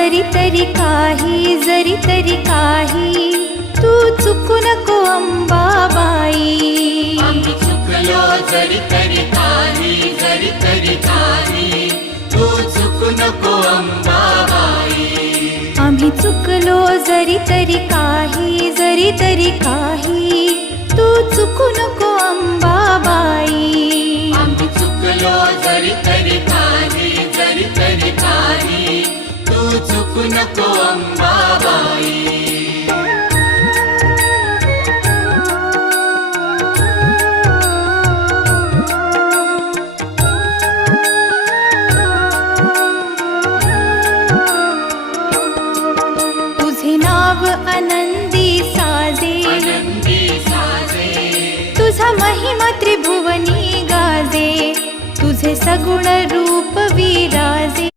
जरी तरी काही तू चुकू नको अंबाबाई. आम्ही चुकलो जरी तरी काही तू चुकू नको अंबाबाई. आम्ही चुकलो जरी तरी काही तू चुकू नको अंबाबाई. आम्ही चुकलो जरी तरी काही तू चुकू नको अंबाबाई. तुझे नाव आनंदी साजे, तुझा महिमा त्रिभुवनी गाजे. तुझे सगुण रूप विराजे,